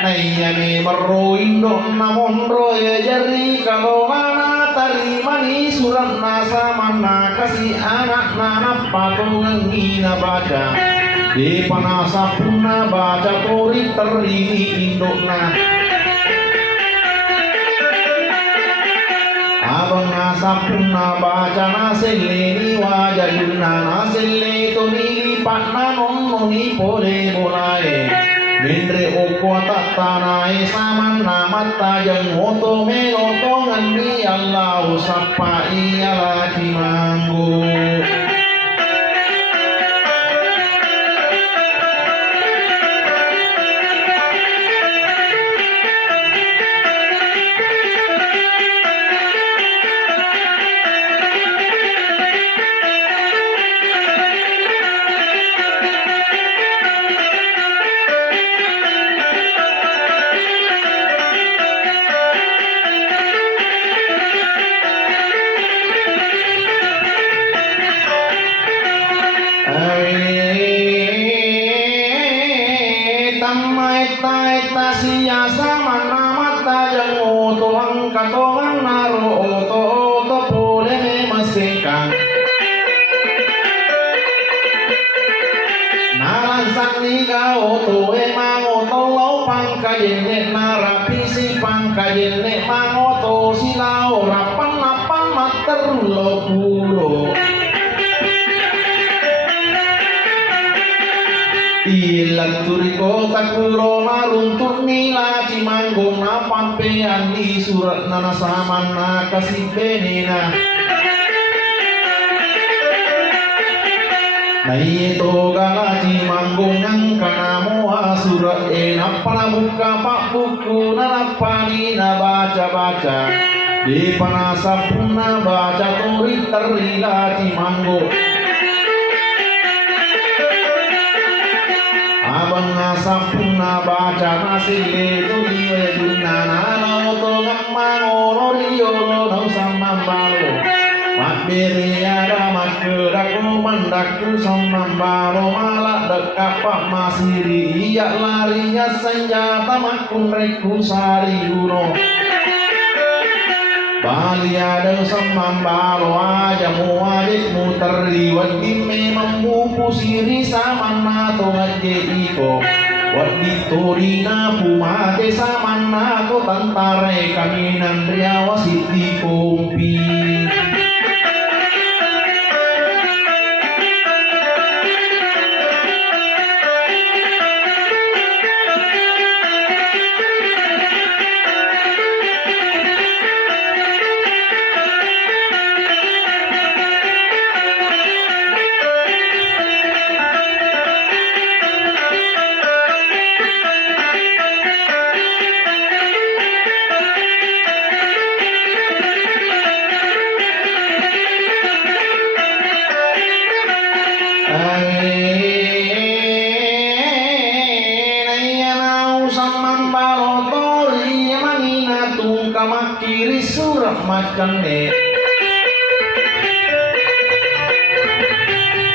Nayani marro indo namondro ya jari kalolana tari mani surat nasa mana kasih anak nana patungan ngina baca di panasa puna baca tori terini indo na abang nasa puna baca naseleni wajah yuna nasele to nili patna noni pole bolai Mendre oko tatanae saman namata yang moto meloto ngani Allah usapa iyalah timanggu Turiko takuro naruntur nila cimanggung napampean di surat nana samana kasih benina Naito gala cimanggung yang kanamoa surat napana buka pak buku nanapani na baca-baca di panasa puna baca tori terila cimanggung abang asapuna baca nasile tu diwe dunana nauto ngamangoro riyoro nau samambalo makbere ada makeraku mandaku samambalo malak dekapak masiri iya larinya senjata makun reku sari guno Bali ada samambalo aja muadik muteri wadi memang buku siri sama nato ngaje iko wadi torina pumate sama nato tantare kami nandria wasit di kompi makan ne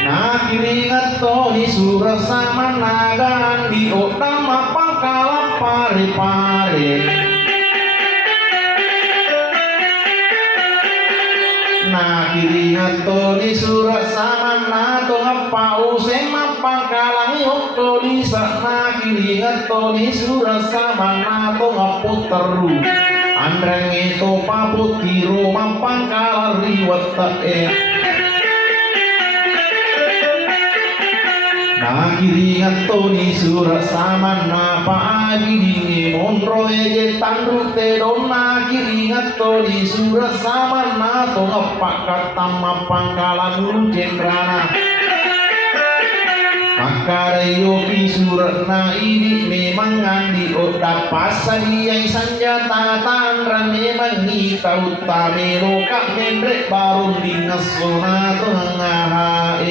na kiringat to di surah sama nagan di utama pangkalan pare-pare na kiringat to di surah sama nato ngapau sema pangkalan to di sana kiringat to di surah sama nato ngaputeru Andreng itu paput di rumah pangkalan riwet tae Nah kiringat to di surat sama napa agi dingi mondro eje tanduk te dona kiringat to di surat sama nato ngepak katama pangkalan jendrana Makareyo surat na ini memang ngandi otak pasari yang senjata tanran memang kita utamero kak mendrek baru dinasona tengah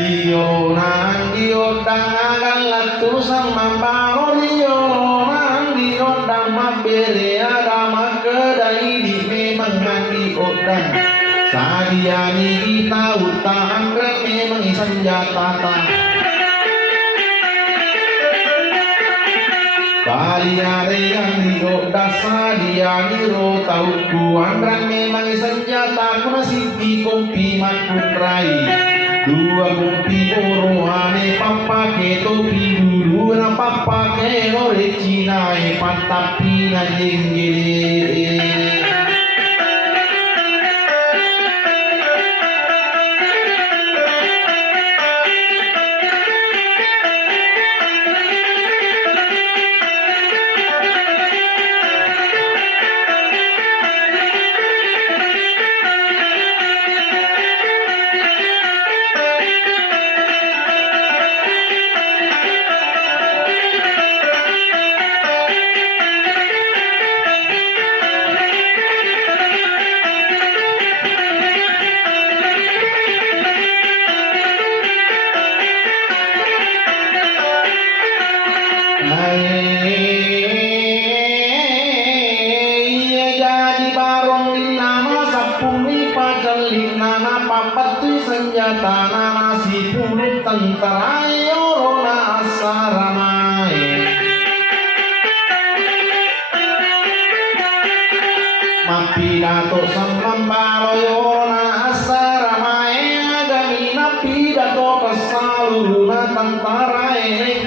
Dionan diodang agang latusan mambaro dionan diodang mabere ada makedai di memang mandi odang sadiani kita utang memang senjata Baliare yang digoda sadiani ro tau kuandran memang senjata kuna sipi kompi makutrai dua kompi orohane papake topi dulu na papake ore cina pantapi na jenggele senjata nasi pulut tentara yorona asaramai mapidato sambambaro yorona asaramai agamina pidato kesaluruna tentara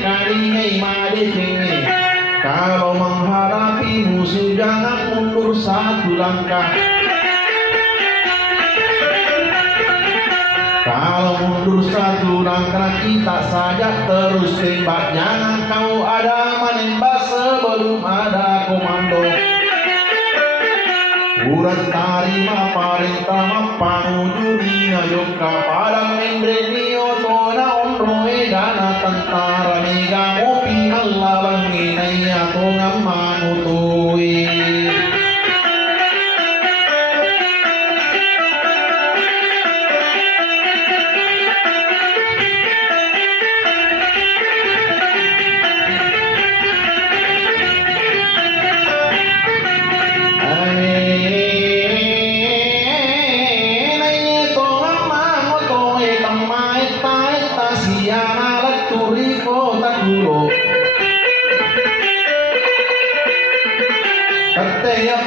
kalinya madetenge kalau menghadapi musuh jangan mundur satu langkah. Kalau mundur satu langkah kita saja terus tembak. Jangan kau ada menembak sebelum ada komando. Urat tarima parintah mapanguju dina joka padang mendre nioto na onro edana tentara mega ngopi Allah banginaya tongam manutui.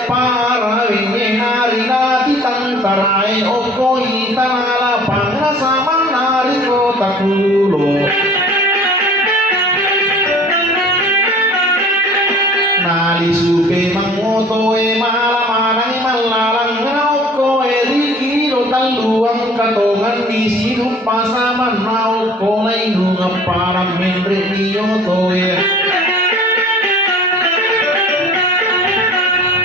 Para winari nati tantarai okoi tanala pangna sama nari kota kulo nali supe mangoto malamanang malalang ngauko riki lo taluang katongan di sinup pasaman nauko lainu ngaparam mendre niyoto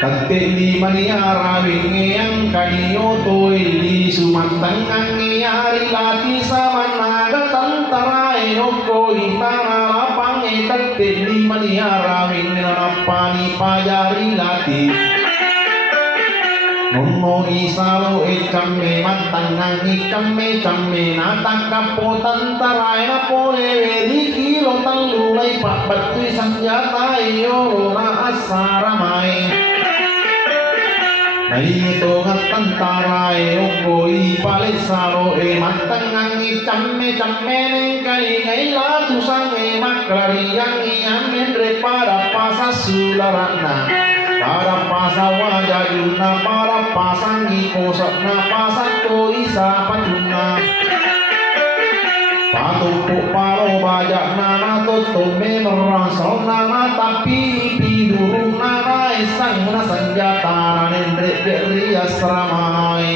Kate di maniara wingeng kaniyo toy di sumantang angiari lati sama naga tantara enoko itara lapang kate di maniara wingeng napani pajari lati Nono isalo camme matang camme camme natakapo tantara enapole wedi kilo talulai pak batu senjata iyo na asaramai Naito tantara okoi palit saro matangangi camme camme nengkai ngaila tusange maklari yang mendre para pasa sularana para pasa wajayuna para pasangi kosakna pasato isa patuna patupo paro bajak nana toto merasol nana tapi pidurung nana isang na senjata nendre dari asramai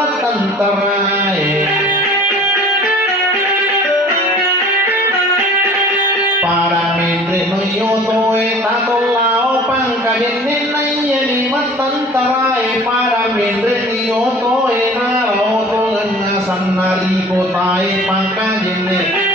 matantarae para menteri menyotoe tatolao pangkajenin nayeni matantarae para menteri menyotoe narao tongan ngasan nari kotae pangkajenin